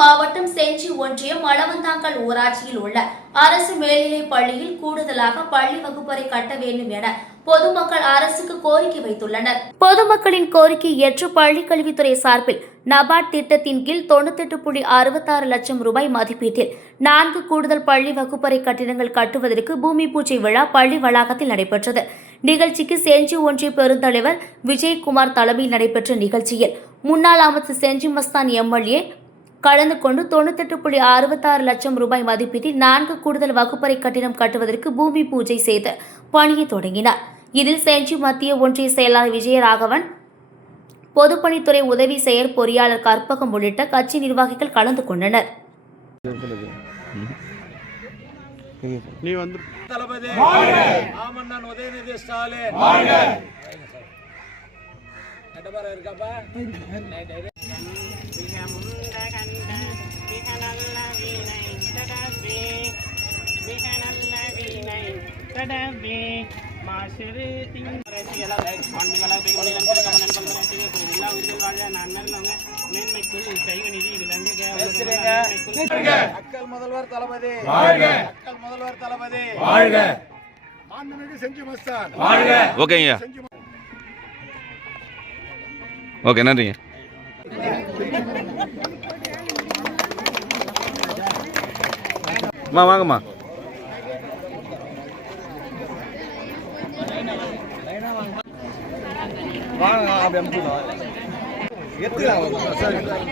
மாவட்டம் செஞ்சி ஒன்றியம் மலவந்தாங்கல் ஊராட்சியில் உள்ள அரசு மேல்நிலைப் பள்ளியில் கூடுதலாக பள்ளி வகுப்பறை கட்ட வேண்டும் என பொதுமக்கள் அரசுக்கு கோரிக்கை வைத்துள்ளனர். பொதுமக்களின் கோரிக்கை ஏற்று பள்ளிக்கல்வித்துறை சார்பில் நபார்ட் திட்டத்தின் கீழ் 98.66 லட்சம் ரூபாய் மதிப்பீட்டில் 4 கூடுதல் பள்ளி வகுப்பறை கட்டிடங்கள் கட்டுவதற்கு பூமி பூஜை விழா பள்ளி வளாகத்தில் நடைபெற்றது. நிகழ்ச்சிக்கு செஞ்சி ஒன்றிய பெருந்தலைவர் விஜயகுமார் தலைமையில் நடைபெற்ற நிகழ்ச்சியில் முன்னாள் அமைச்சர் செஞ்சி மஸ்தான் எம்எல்ஏ கலந்து கொண்டு 98.66 லட்சம் ரூபாய் மதிப்பீட்டில் 4 கூடுதல் வகுப்பறை கட்டிடம் கட்டுவதற்கு பூமி பூஜை செய்து பணியை தொடங்கினார். இதில் செஞ்சி மத்திய ஒன்றிய செயலாளர் விஜயராகவன், பொதுப்பணித்துறை உதவி செயற் பொறியாளர் கற்பகம் உள்ளிட்ட கட்சி நிர்வாகிகள் கலந்து கொண்டனர். முதல்வர் தளபதி செஞ்சி மஸ்தான் ஓகேங்க. ஓகே, நன்றிங்க. வாங்கம்மா. வாங்க, அப்படி அனுப்பிச்சுடலாம்.